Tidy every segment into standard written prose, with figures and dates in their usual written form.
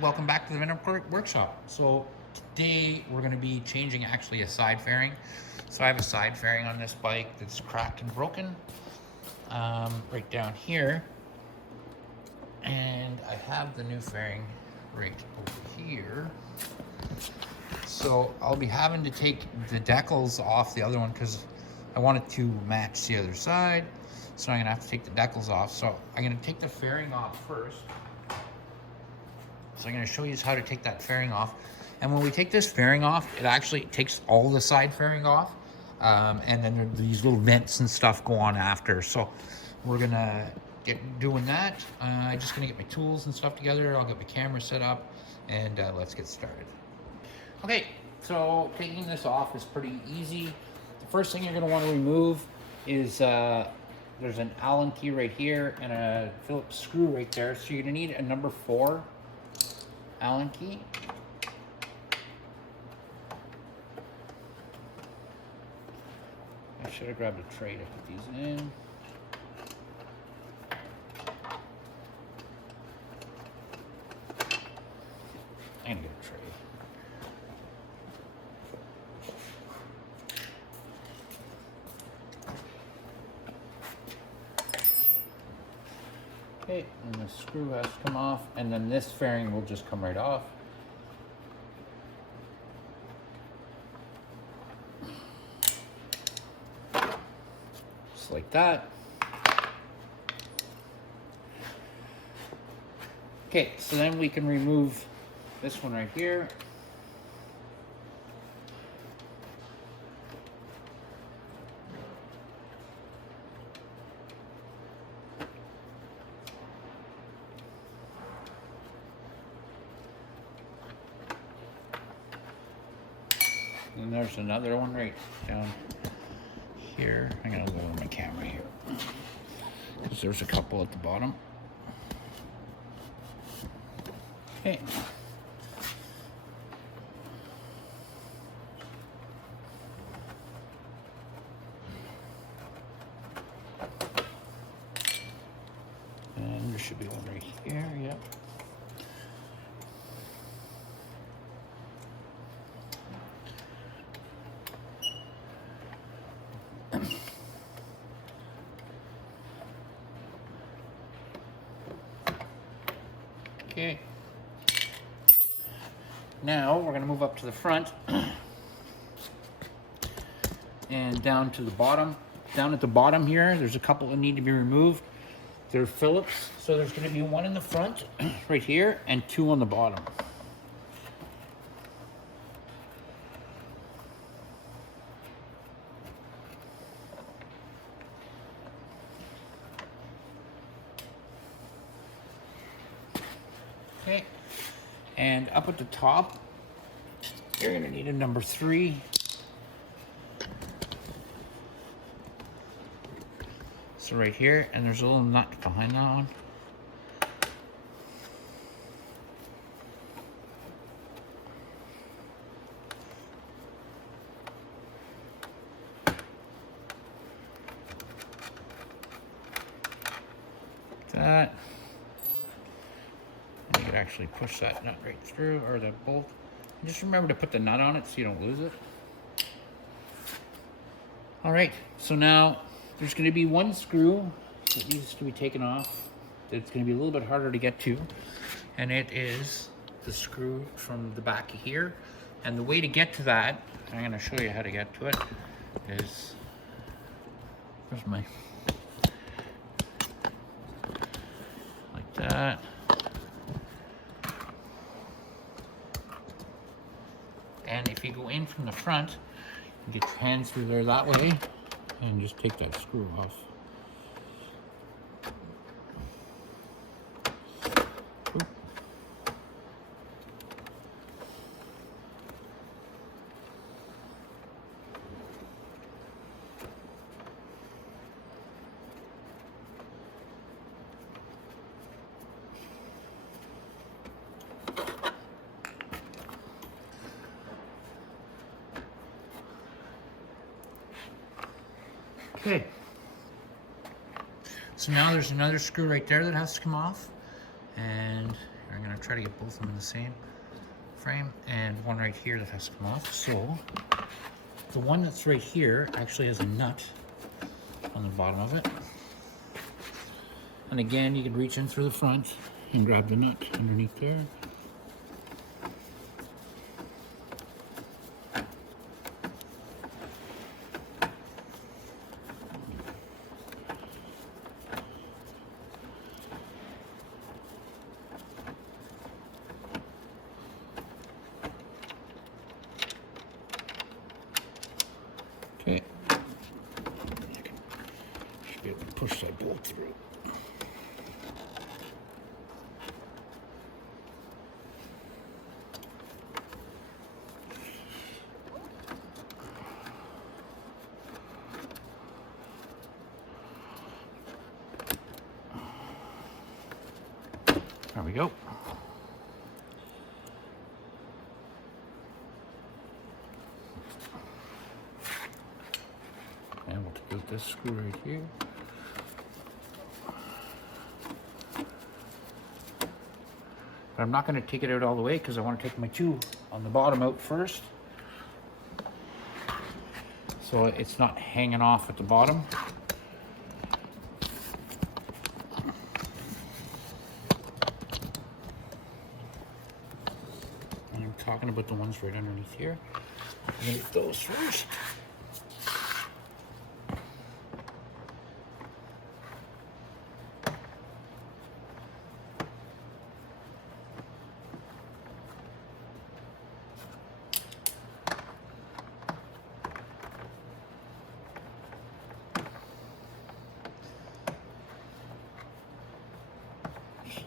Welcome back to the Venom Workshop. So today we're going to be changing actually a side fairing. So I have a side fairing on this bike that's cracked and broken right down here. And I have the new fairing right over here. So I'll be having to take the decals off the other one because I want it to match the other side. So I'm going to have to take the decals off. So I'm going to take the fairing off first. So I'm going to show you how to take that fairing off. And when we take this fairing off, it actually takes all the side fairing off. And then these little vents and stuff go on after. So we're going to get doing that. I'm just going to get my tools and stuff together. I'll get my camera set up and let's get started. Okay, so taking this off is pretty easy. The first thing you're going to want to remove is there's an Allen key right here and a Phillips screw right there. So you're going to need a number 4 Allen key. I should have grabbed a tray to put these in. I'm gonna get a tray. Okay, and the screw has to come off, and then this fairing will just come right off. Just like that. Okay, so then we can remove this one right here. And there's another one right down here. I'm gonna lower my camera here because there's a couple at the bottom. Okay. And there should be one right here, yep. Okay. Now we're going to move up to the front and down to the bottom. Down at the bottom here, there's a couple that need to be removed. They're Phillips, so there's going to be one in the front right here and 2 on the bottom. Okay, and up at the top, you're going to need a number 3. So right here, and there's a little nut behind that one. That. You could actually push that nut right through, or the bolt. And just remember to put the nut on it so you don't lose it. All right, so now there's going to be one screw that needs to be taken off. It's going to be a little bit harder to get to, and it is the screw from the back of here. And the way to get to that, I'm going to show you how to get to it, is, where's my, like that. And if you go in from the front, you get your hands through there that way, and just take that screw off. Oop. Okay, so now there's another screw right there that has to come off, and I'm going to to try to get both of them in the same frame, and one right here that has to come off. So the one that's right here actually has a nut on the bottom of it. And again, you can reach in through the front and grab the nut underneath there. Okay. Should be able to push that bolt through. There we go. And we'll take out this screw right here. But I'm not going to take it out all the way because I want to take my two on the bottom out first. So it's not hanging off at the bottom. And I'm talking about the ones right underneath here. I'm going to get those first.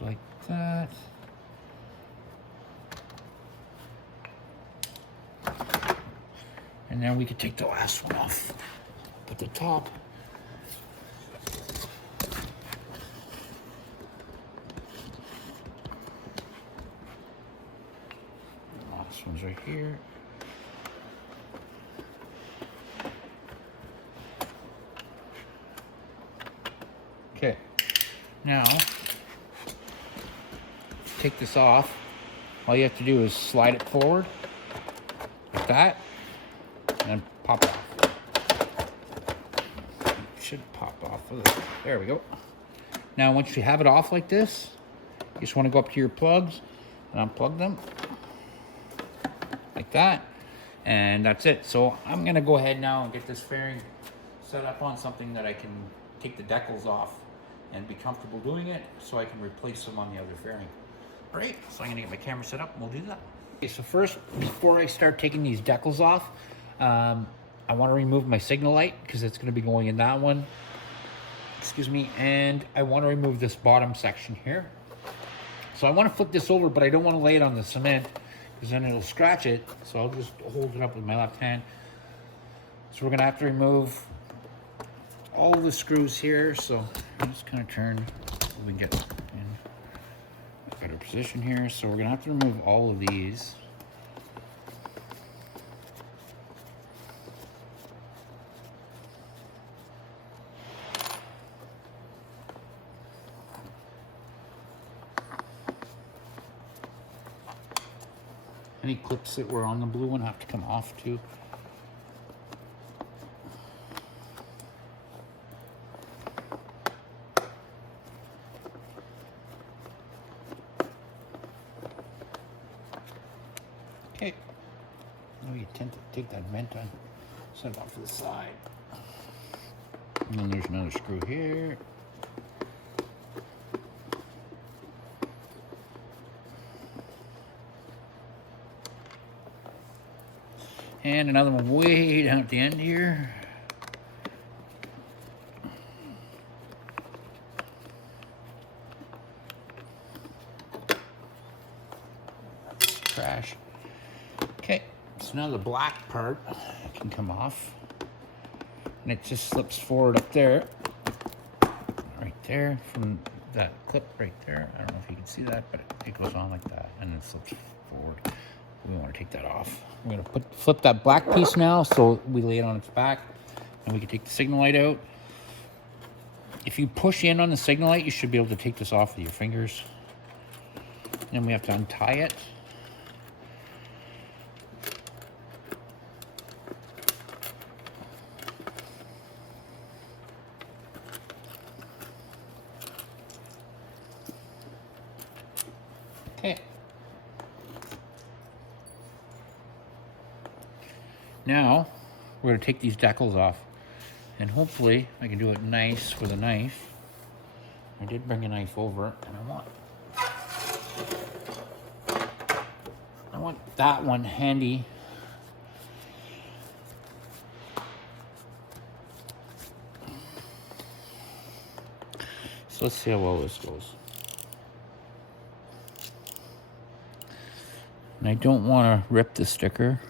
Like that. And then we could take the last one off at the top. The last one's right here. Okay, now take this off. All you have to do is slide it forward like that and then pop it off. It should pop off with it. There we go. Now once you have it off like this, you just want to go up to your plugs and unplug them like that, and that's it. So I'm gonna go ahead now and get this fairing set up on something that I can take the decals off and be comfortable doing it, so I can replace them on the other fairing. Great, so I'm gonna get my camera set up and we'll do that. Okay, so first, before I start taking these decals off, I wanna remove my signal light because it's gonna be going in that one. Excuse me, and I wanna remove this bottom section here. So I wanna flip this over, but I don't wanna lay it on the cement because then it'll scratch it. So I'll just hold it up with my left hand. So we're gonna have to remove all the screws here. So I'm just gonna turn so we can get in a better position here. So we're gonna have to remove all of these. Any clips that were on the blue one have to come off too. Okay. Now you tend to take that vent on, set it off to the side. And then there's another screw here. And another one way down at the end here. Trash. Okay, so now the black part can come off. And it just slips forward up there. Right there, from that clip right there. I don't know if you can see that, but it goes on like that and it slips forward. We want to take that off. We're going to flip that black piece now, so we lay it on its back, and we can take the signal light out. If you push in on the signal light, you should be able to take this off with your fingers. Then we have to untie it. Okay. Now, we're going to take these decals off. And hopefully, I can do it nice with a knife. I did bring a knife over, and I want that one handy. So let's see how well this goes. And I don't want to rip the sticker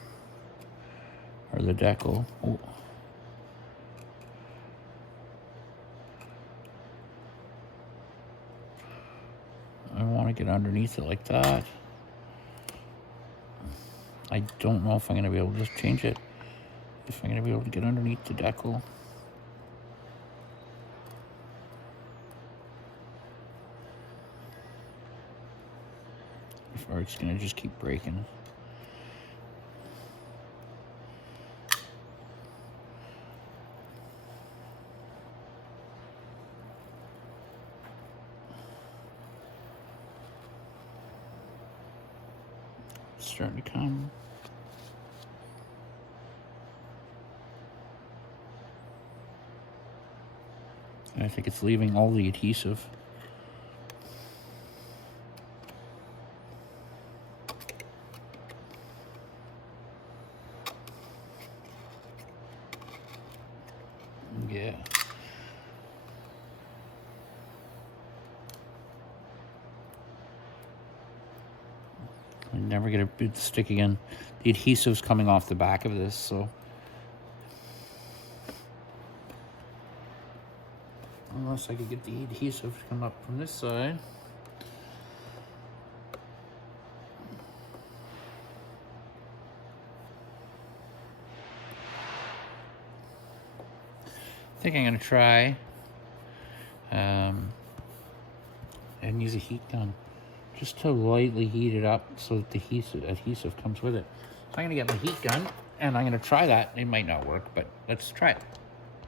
or the decal. Oh. I want to get underneath it like that. I don't know if I'm going to be able to just change it. If I'm going to be able to get underneath the decal. Or it's going to just keep breaking. It's starting to come. I think it's leaving all the adhesive. Yeah. I never get a stick again. The adhesive's coming off the back of this, so. Unless I could get the adhesive to come up from this side. I think I'm going to try and use a heat gun just to lightly heat it up so that the adhesive comes with it. So I'm going to get my heat gun and I'm going to try that. It might not work, but let's try it.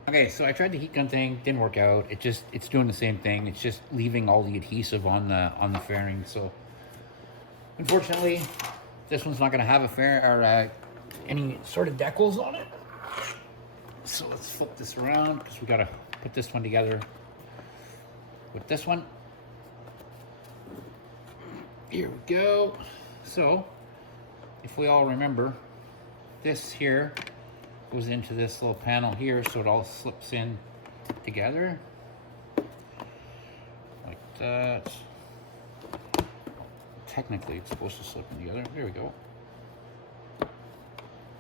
Okay, so I tried the heat gun thing, didn't work out. It's doing the same thing. It's just leaving all the adhesive on the fairing. So unfortunately, this one's not going to have a any sort of decals on it. So let's flip this around because we got to put this one together with this one. Here we go. So if we all remember, this here goes into this little panel here, so it all slips in together like that. Technically it's supposed to slip in together. There we go.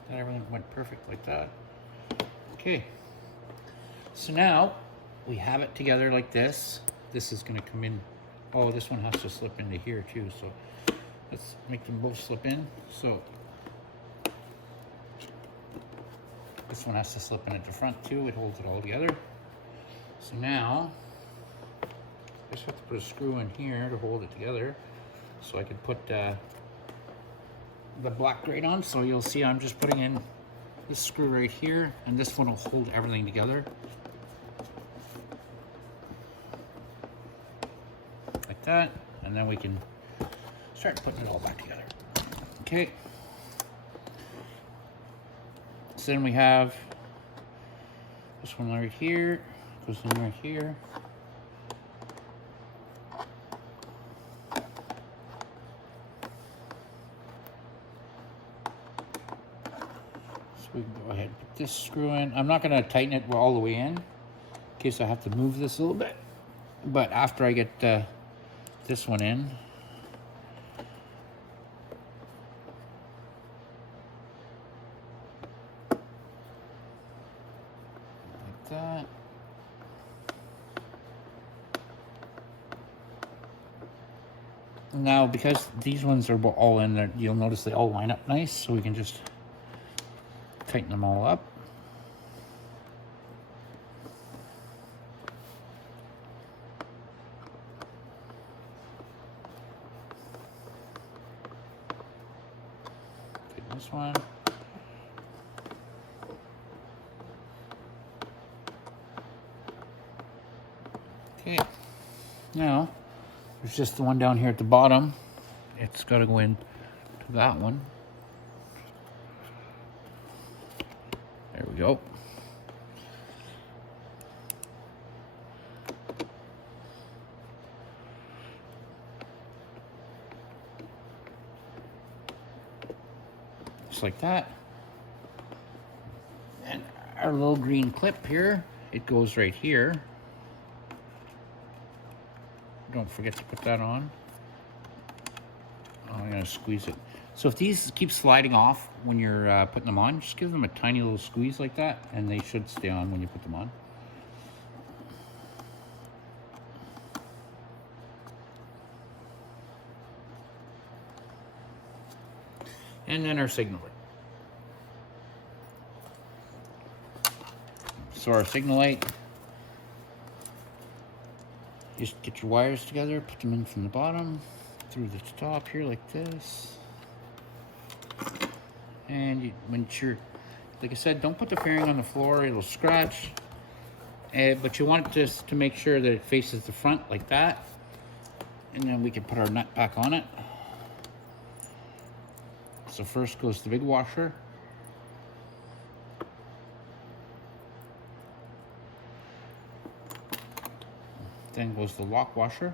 That everything went perfect like that. Okay, so now we have it together like this. This is going to come in. Oh, this one has to slip into here too, so let's make them both slip in. So this one has to slip in at the front too. It holds it all together. So now I just have to put a screw in here to hold it together so I can put the black grate on. So you'll see I'm just putting in this screw right here, and this one will hold everything together like that, and then we can start putting it all back together. Okay, so then we have this one right here, goes in right here. We can go ahead and put this screw in. I'm not going to tighten it all the way in case I have to move this a little bit. But after I get this one in, like that. Now, because these ones are all in there, you'll notice they all line up nice, so we can just tighten them all up. this one. Okay, now there's just the one down here at the bottom. It's got to go in to that one. There we go. Just like that. And our little green clip here, it goes right here. Don't forget to put that on. Oh, I'm gonna squeeze it. So if these keep sliding off when you're putting them on, just give them a tiny little squeeze like that, and they should stay on when you put them on. And then our signal light. So our signal light, just get your wires together, put them in from the bottom, through the top here like this. And when you're, like I said, don't put the fairing on the floor, it'll scratch. But you want it just to make sure that it faces the front like that. And then we can put our nut back on it. So first goes the big washer. Then goes the lock washer.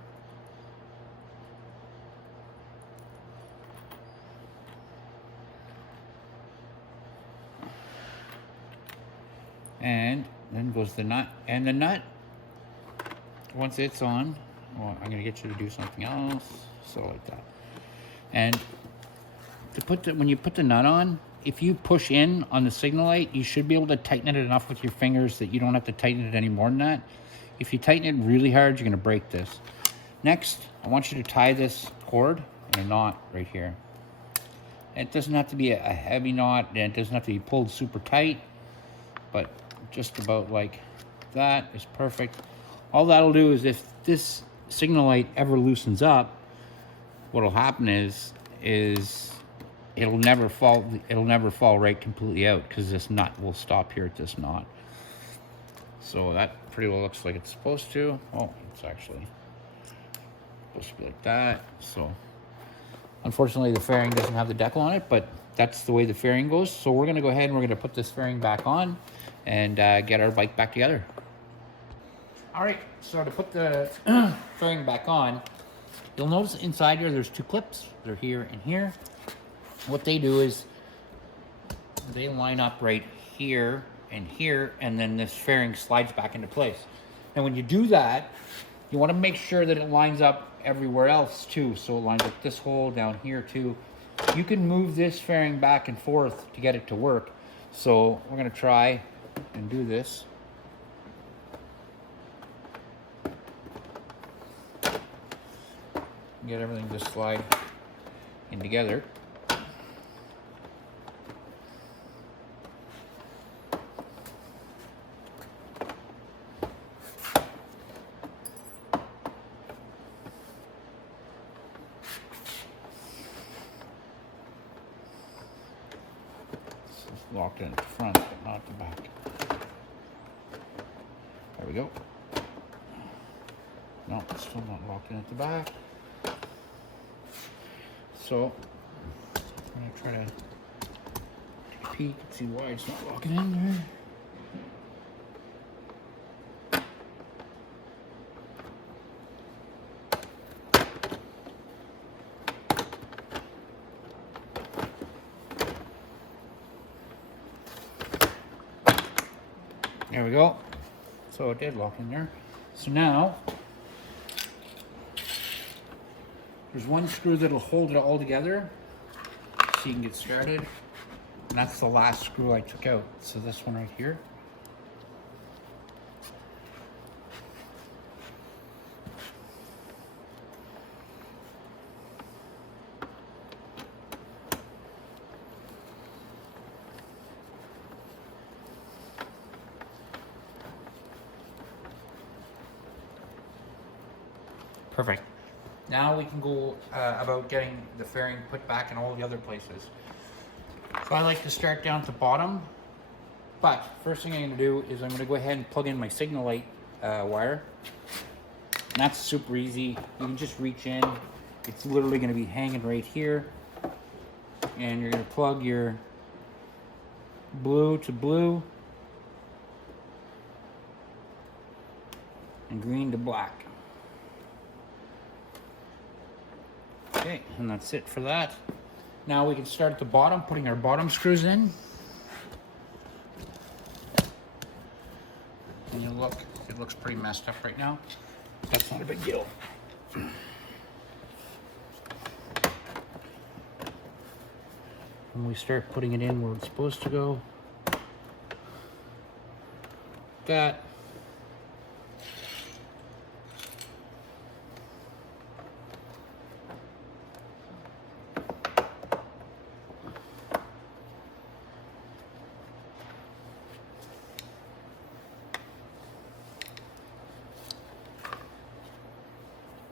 And then goes the nut. And the nut, once it's on, well, I'm gonna get you to do something else. So like that. And to put when you put the nut on, if you push in on the signal light, you should be able to tighten it enough with your fingers that you don't have to tighten it any more than that. If you tighten it really hard, you're gonna break this. Next, I want you to tie this cord in a knot right here. It doesn't have to be a heavy knot, and it doesn't have to be pulled super tight, but just about like that is perfect. All that'll do is if this signal light ever loosens up, what'll happen is it'll never fall right completely out, because this nut will stop here at this knot. So that pretty well looks like it's supposed to. Oh, it's actually supposed to be like that. So unfortunately the fairing doesn't have the decal on it, but that's the way the fairing goes. So we're gonna go ahead and we're gonna put this fairing back on and get our bike back together. All right, so to put the fairing back on, you'll notice inside here there's two clips. They're here and here. What they do is they line up right here and here, and then this fairing slides back into place. And when you do that, you want to make sure that it lines up everywhere else too. So it lines up this hole down here too. You can move this fairing back and forth to get it to work. So we're going to try and do this. Get everything to slide in together. Locked in at the front, but not at the back. There we go. No, it's still not locked in at the back. So I'm gonna try to take a peek and see why it's not locking in there. There we go. So it did lock in there. So now there's one screw that'll hold it all together so you can get started. And that's the last screw I took out. So this one right here. Perfect. Now we can go about getting the fairing put back in all the other places. So I like to start down at the bottom, but first thing I'm going to do is I'm going to go ahead and plug in my signal light wire. And that's super easy. You can just reach in. It's literally going to be hanging right here. And you're going to plug your blue to blue and green to black. Okay, and that's it for that. Now we can start at the bottom, putting our bottom screws in. And you look, it looks pretty messed up right now. That's not a big deal. When we start putting it in where it's supposed to go, that.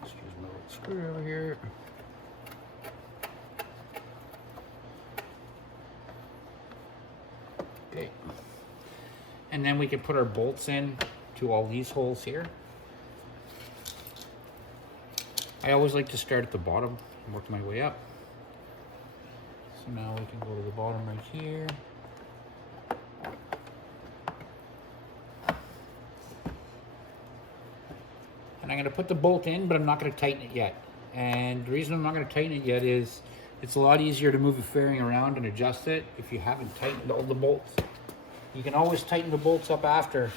Excuse my little screw over here. Okay. And then we can put our bolts in to all these holes here. I always like to start at the bottom and work my way up. So now we can go to the bottom right here. And I'm going to put the bolt in, but I'm not going to tighten it yet. And the reason I'm not going to tighten it yet is it's a lot easier to move the fairing around and adjust it if you haven't tightened all the bolts. You can always tighten the bolts up after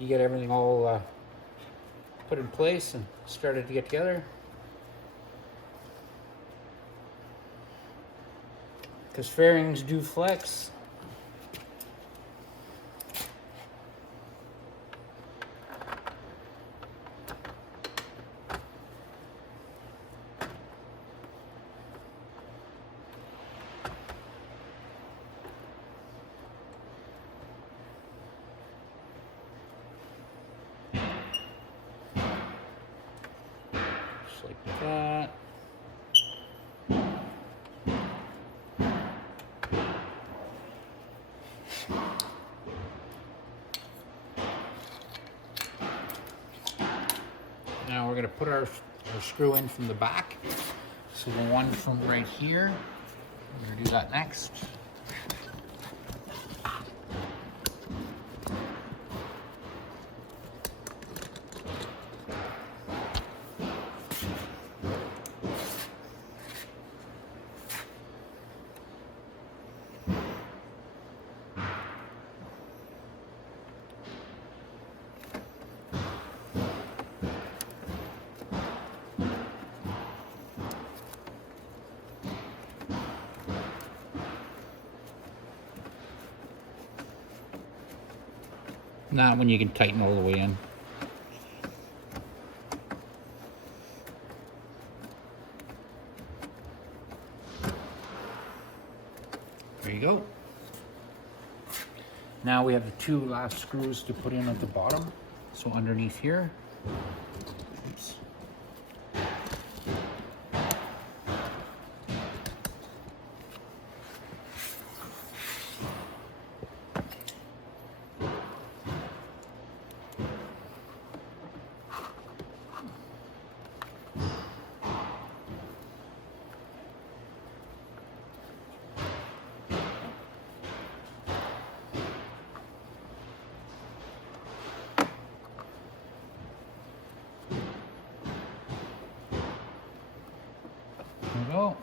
you get everything all put in place and started to get together. Because fairings do flex. Like that. Now we're going to put our screw in from the back. So the one from right here, we're going to do that next. Not when you can tighten all the way in. There you go. Now we have the two last screws to put in at the bottom. So underneath here. Oops. There we go.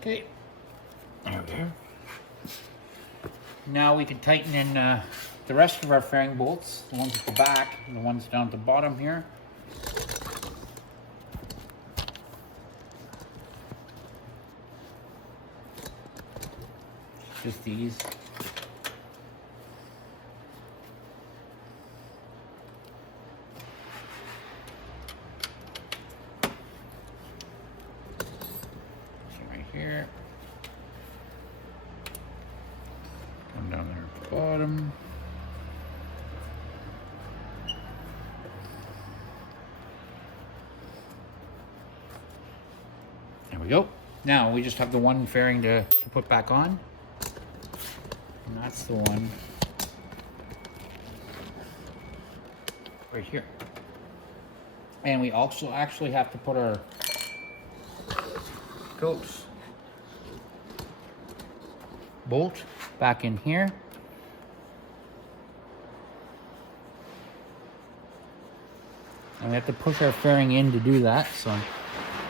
Okay. There we go. Now we can tighten in the rest of our fairing bolts, the ones at the back and the ones down at the bottom here. Just these. we go. Now we just have the one fairing to put back on. And that's the one right here. And we also actually have to put our Phillips bolt back in here. And we have to push our fairing in to do that, so I'll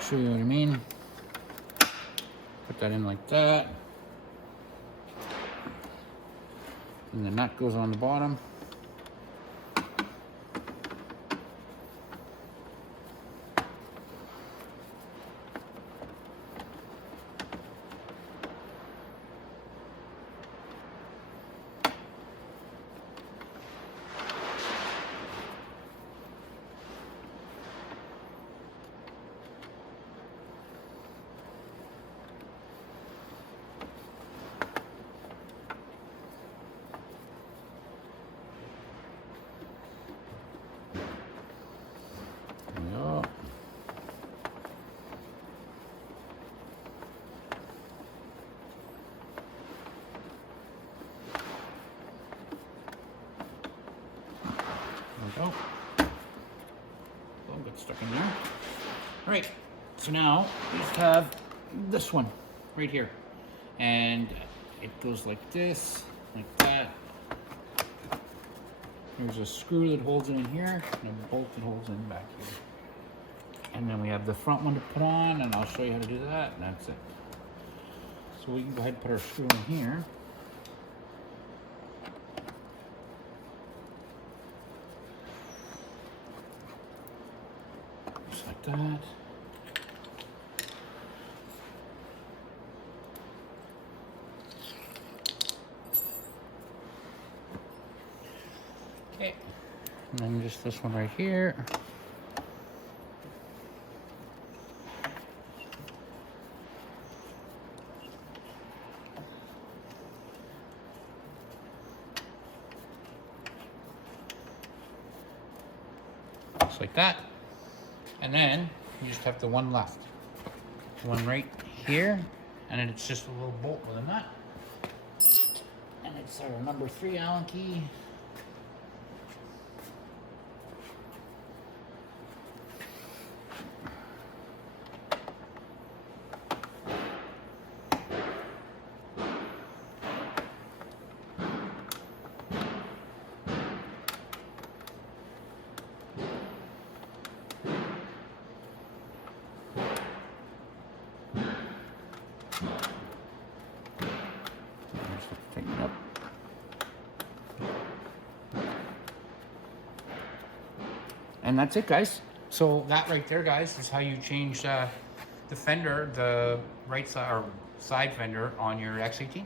show you what I mean. Put that in like that. And the nut goes on the bottom. Go. Don't get stuck in there. All right, so now we just have this one right here, and it goes like this, like that. There's a screw that holds it in here, and a bolt that holds it back here. And then we have the front one to put on, and I'll show you how to do that, and that's it. So we can go ahead and put our screw in here. Like that. Okay. And then just this one right here. Just like that. And then you just have the one left. One right here, and then it's just a little bolt with a nut. And it's our number 3 Allen key. And that's it, guys. So that right there, guys, is how you change the fender, the right side or side fender on your X18.